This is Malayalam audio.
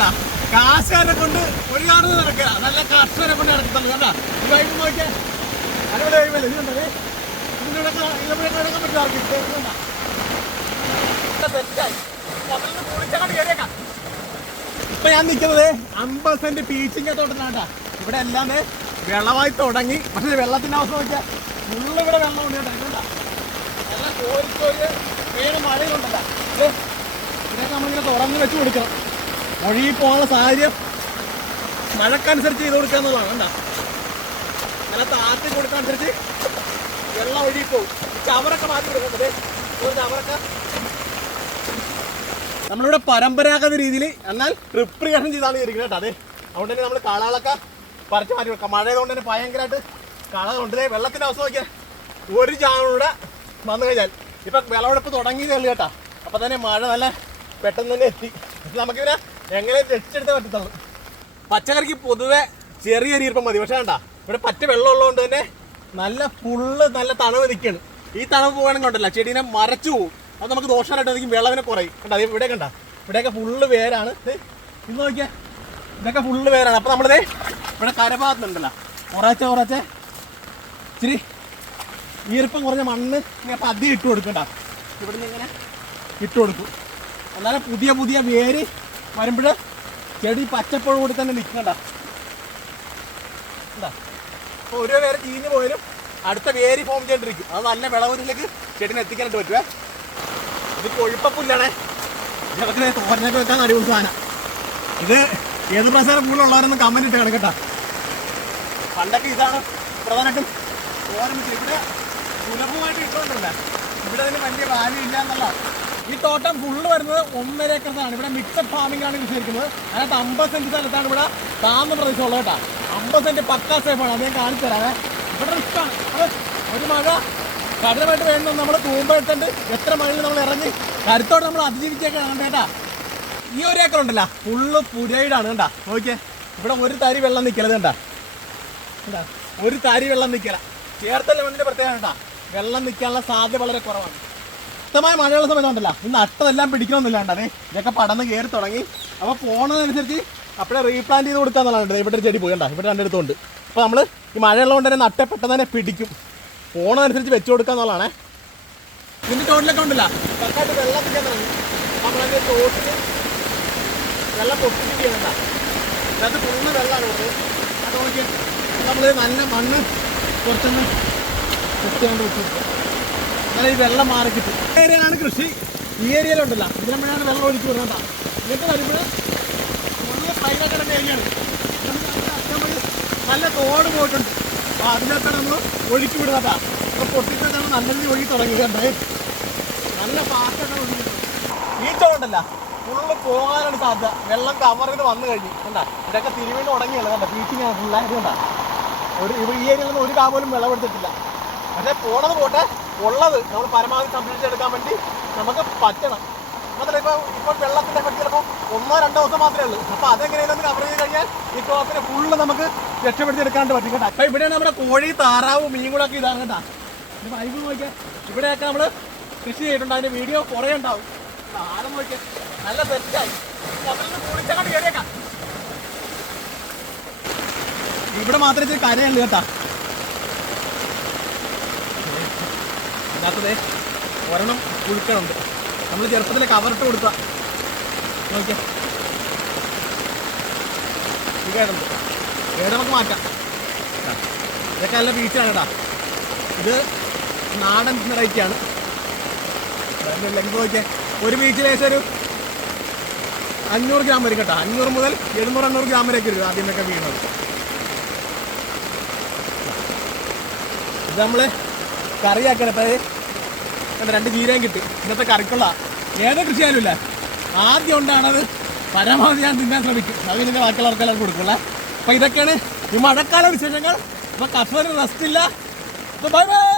ഉണ്ടല്ല കാശുകാരെ കൊണ്ട് ഒരുപാട് നടക്കുക നല്ല കർഷകരെ കൊണ്ട് നടക്കത്തുള്ളൂ. ഈ കണ്ടോ കണ്ടോ? അതിൽ കുളിച്ചങ്ങോട്ട് കയറിയേക്കാം ഇപ്പൊ ഞാൻ നിൽക്കുന്നത് അമ്പത് സെന്റ് പീച്ചിങ്ങ തോട്ടത്തിലാണ്ടാ ഇവിടെ എല്ലാം വെള്ളമായി തുടങ്ങി. പക്ഷേ വെള്ളത്തിന്റെ അവസ്ഥ നോക്കിയാൽ ഫുള്ള് ഇവിടെ വെള്ളം ഉണ്ട് കേട്ടോ. എല്ലാം കോരിക്കോരി വേറെ മഴയുണ്ടല്ലോ ഇതൊക്കെ നമ്മളിങ്ങനെ തുറന്ന് വെച്ച് കൊടുക്കണം. ഒഴുകി പോകാനുള്ള സാഹചര്യം മഴക്കനുസരിച്ച് ചെയ്ത് കൊടുക്കുക എന്നുള്ളതാണ് കണ്ട നല്ല താത്തി കൊടുക്കാനുസരിച്ച് വെള്ളം ഒഴുകി പോകും. ചവറൊക്കെ മാറ്റി കൊടുക്കുന്നത് ചവറൊക്കെ. നമ്മളിവിടെ പരമ്പരാഗത രീതിയിൽ എന്നാൽ പ്രിപ്പറേഷൻ ചെയ്താണ് ഇരിക്കുന്നത് കേട്ടോ. അതെ അതുകൊണ്ട് തന്നെ നമ്മൾ കളകളൊക്കെ പറിച്ച് മാറ്റി വെക്കാം മഴയതുകൊണ്ട് തന്നെ ഭയങ്കരമായിട്ട് കളകളുണ്ട് വെള്ളത്തിന്റെ അവസ്ഥ നോക്കിയാൽ ഒരു ചാണൂടെ വന്നു കഴിഞ്ഞാൽ ഇപ്പം വിളവെടുപ്പ് തുടങ്ങിയതേ ഉള്ളൂ കേട്ടോ. അപ്പം തന്നെ മഴ നല്ല പെട്ടെന്ന് തന്നെ എത്തി. നമുക്കിവിടെ എങ്ങനെ രക്ഷിച്ചെടുത്തേ പറ്റത്തുള്ളൂ. പച്ചക്കറിക്ക് പൊതുവെ ചെറിയൊരു ഈർപ്പം മതി. പക്ഷേ വേണ്ട ഇവിടെ പറ്റ വെള്ളം ഉള്ളതുകൊണ്ട് തന്നെ നല്ല ഫുള്ള് നല്ല തണവ് നിൽക്കുകയാണ്. ഈ തണവ് പോകണമെങ്കിൽ ഉണ്ടല്ലോ. ചെടീനെ മരച്ചു പോകും അത് നമുക്ക് ദോഷമായിട്ടായിരിക്കും വിളവിനെ കുറയും. കണ്ട അത് ഇവിടെ കണ്ട. ഇവിടെയൊക്കെ ഫുള്ള് വേരാണ്. ഇന്ന് ഇത് നോക്കിയാ. ഇതൊക്കെ ഫുള്ള് വേരാണ്. അപ്പോൾ നമ്മളിത് ഇവിടെ കരഭാഗത്തുണ്ടല്ലോ കുറച്ച് കുറച്ച് ഇച്ചിരി ഈർപ്പം കുറഞ്ഞ മണ്ണ് ഇങ്ങനെ പതി ഇട്ട് കൊടുക്കണ്ട ഇവിടെ നിന്ന് ഇങ്ങനെ ഇട്ട് കൊടുക്കും. എന്നാലും പുതിയ പുതിയ വേര് വരുമ്പോൾ ചെടി പച്ചപ്പുഴ കൂടി തന്നെ നിൽക്കണ്ട. അപ്പോൾ ഓരോ വേര് ചീഞ്ഞ് പോയാലും അടുത്ത വേര് ഫോം ചെയ്തിരിക്കും അത് നല്ല വിളവരിലേക്ക് ചെടിനെ എത്തിക്കാനായിട്ട് പറ്റുക ഇത് കൊഴുപ്പപ്പുല്ലാണേ. ഇതൊക്കെ തോരനൊക്കെ വെക്കാൻ അടിപൊളി സാധനം. ഇത് ഏത് പ്രസാരം കൂടുതലുള്ളവരൊന്നും കമന്റ് ഇട്ട് കിടക്കട്ടെ. പണ്ടൊക്കെ ഇതാണ് പ്രധാനമായിട്ടും തോരൻ ഇവിടെ സുലഭമായിട്ട് ഇട്ടുകൊണ്ടല്ലേ ഇവിടെ അതിന് വലിയ വാല്യൂ ഇല്ല എന്നുള്ള ഈ തോട്ടം ഫുള്ള് വരുന്നത് ഒന്നര ഏക്കറിലാണ്. ഇവിടെ മിക്സഡ് ഫാമിംഗ് ആണ് കൃഷി ചെയ്യുന്നത് അതിനകത്ത് അമ്പത് സെന്റ് സ്ഥലത്താണ് ഇവിടെ താഴ്ന്ന പ്രദേശം ഉള്ളത് കേട്ടോ. അമ്പത് സെന്റ് പക്കാ സേഫാണ് അത് ഞാൻ കാണിച്ചു തരാമേ ഇവിടെ റിസ്ക്കാണ് ഒരു മഴ കഠിനമായിട്ട് വേണം നമ്മൾ തൂമ്പെടുത്തിട്ട് എത്ര മഴയിൽ നമ്മൾ ഇറങ്ങി കരുത്തോടെ നമ്മൾ അതിജീവിച്ചേക്കാണ് കേട്ടാ. ഈ ഒരു ഏക്കർ ഉണ്ടല്ല. ഫുള്ള് പുരയിടാണ് കണ്ടാ. നോക്കിയേ. ഇവിടെ ഒരു തരി വെള്ളം നിൽക്കലത് കണ്ടാ. ഒരു തരി വെള്ളം നിൽക്കല ചേർത്തല്ല മണ്ണിന്റെ പ്രത്യേകത കേട്ടാ വെള്ളം നിൽക്കാനുള്ള സാധ്യത വളരെ കുറവാണ്. ശക്തമായ മഴയുള്ള സമയത്തുണ്ടല്ലോ. ഇന്ന് അട്ടതെല്ലാം പിടിക്കണമെന്നില്ല കണ്ടേ ഇതൊക്കെ പടന്ന് കയറി തുടങ്ങി. അപ്പോൾ പോണതനുസരിച്ച് അപ്പോഴേ റീപ്ലാന്റ് ചെയ്ത് കൊടുക്കാന്നുള്ളതാണ് ഇവിടെ ഒരു ചെടി പോയണ്ട. ഇവിടെ രണ്ടിടത്തുണ്ട്. അപ്പോൾ നമ്മൾ ഈ മഴയുള്ളതുകൊണ്ട് തന്നെ നട്ടെ പെട്ടെന്ന് തന്നെ പിടിക്കും. പോണതനുസരിച്ച് വെച്ച് കൊടുക്കുക ഇതിന്റെ ഇതിന്റെ തോട്ടിലൊക്കെ ഉണ്ടല്ല കറക്റ്റായിട്ട് വെള്ളം നിൽക്കാൻ തുടങ്ങി നമ്മളതിന്റെ തോട്ടിൽ വെള്ളം ചെയ്യണ്ട അതിനകത്ത് ഫുള്ള് വെള്ളമാണ് അത് നോക്കി നമ്മൾ നല്ല മണ്ണ് കുറച്ചൊന്ന് കൃത്യമായിട്ട് വെച്ച് എന്നാലും ഈ വെള്ളം മാറി കിട്ടും ഏരിയയിലാണ് കൃഷി. ഈ ഏരിയയിലുണ്ടല്ല. ഇതിലപ്പോഴാണ് വെള്ളം ഒഴിച്ചു വിടുന്നത് ഇതൊക്കെ വരുമ്പോൾ കിടക്കുന്ന ഏരിയയാണ്. നല്ല തോട് പോയിട്ടുണ്ട്. അപ്പോൾ അതിനകത്ത് നമ്മൾ ഒഴുക്കി വിടുന്നതാ. അപ്പോൾ പൊട്ടിച്ചതാണ് നല്ല രീതിയിൽ ഒഴുകി തുടങ്ങി കണ്ടേ. നല്ല ഫാസ്റ്റായിട്ടാണ് ഒഴുകുന്നത് ഈ ചോണ്ടല്ല ഫുള്ള് പോകാനാണ് സാധ്യത. വെള്ളം ചെയ്ത് വന്നു കഴിഞ്ഞു. കണ്ടാ? ഇതൊക്കെ തിരുവീണ് തുടങ്ങിയുള്ളത് കണ്ട? ബീച്ചിങ്ങാണ് ഫുള്ളായത് കണ്ടാ? ഒരു ഈ ഏരിയയിൽ നിന്ന് ഒരു കാ പോലും വിളവെടുത്തിട്ടില്ല പക്ഷേ പോണത് പോട്ടെ. ഉള്ളത് നമ്മൾ പരമാവധി സംരക്ഷിച്ചെടുക്കാൻ വേണ്ടി നമുക്ക് പറ്റണം. മാത്രമല്ല ഇപ്പോൾ ഇപ്പോൾ വെള്ളത്തിന്റെ കട്ടി ചിലപ്പോൾ ഒന്നോ രണ്ടോ ദിവസം മാത്രമേ ഉള്ളൂ. അപ്പോൾ അതെങ്ങനെയും ഒന്ന് കവർ ചെയ്ത് കഴിഞ്ഞാൽ ഈ ക്രോപ്പിനെ ഫുള്ള് നമുക്ക് രക്ഷപ്പെടുത്തിയെടുക്കാണ്ട് പറ്റും കേട്ടോ. അപ്പോൾ ഇവിടെയാണ് നമ്മുടെ കോഴി താറാവ് ഒക്കെ ഇതാണ് കേട്ടോ. വൈബ് നോക്കിയാൽ ഇവിടെയൊക്കെ നമ്മൾ കൃഷി ചെയ്തിട്ടുണ്ട്. അതിന്റെ വീഡിയോ കുറേ ഉണ്ടാവും. ആരം നോക്കിയാൽ നല്ല തെറ്റായി. കുളിച്ചങ്ങോട്ട് കയറിയേക്കാം. ഇവിടെ മാത്രമേ ഇച്ചിരി കരയുള്ളൂ കേട്ടാ. ഇതിനകത്തതേ ഒരെണ്ണം കുഴുക്കണുണ്ട് നമ്മൾ ചെറുപ്പത്തിൽ കവറിട്ട് കൊടുക്കുക. നോക്കിയ. ഈ കേടുണ്ട് നമുക്ക് മാറ്റാം. ഇതൊക്കെ നല്ല ബീച്ചാണ് കേട്ടാ. ഇത് നാടൻ വെറൈറ്റിയാണ്. ലെങ്ത് നോക്കിയാൽ ഒരു ബീച്ചിൽ ഏകദേശം ഒരു അഞ്ഞൂറ് ഗ്രാം വരും കേട്ടോ. അഞ്ഞൂറ് മുതൽ എഴുന്നൂറ് അഞ്ഞൂറ് ഗ്രാം വരെയൊക്കെ വരും ആദ്യമൊക്കെ വീണത്. ഇത് നമ്മൾ കറിയാക്കണം ഇപ്പോൾ എന്താ രണ്ട് ജീരകം കിട്ടി. ഇന്നത്തെ കറിക്കുള്ള. ഏത് കൃഷിയായാലും ഇല്ല? ആദ്യം ഉണ്ടാണത് പരമാവധി ഞാൻ തിന്നാൻ ശ്രമിക്കും. അത് ഇതിന്റെ ബാക്കിയുള്ളവർക്കെല്ലാം കൊടുക്കുള്ള അപ്പോൾ ഇതൊക്കെയാണ് ഈ മഴക്കാല വിശേഷങ്ങൾ. ഇപ്പോൾ കർഷകന് റെസ്റ്റ് ഇല്ല. Bye bye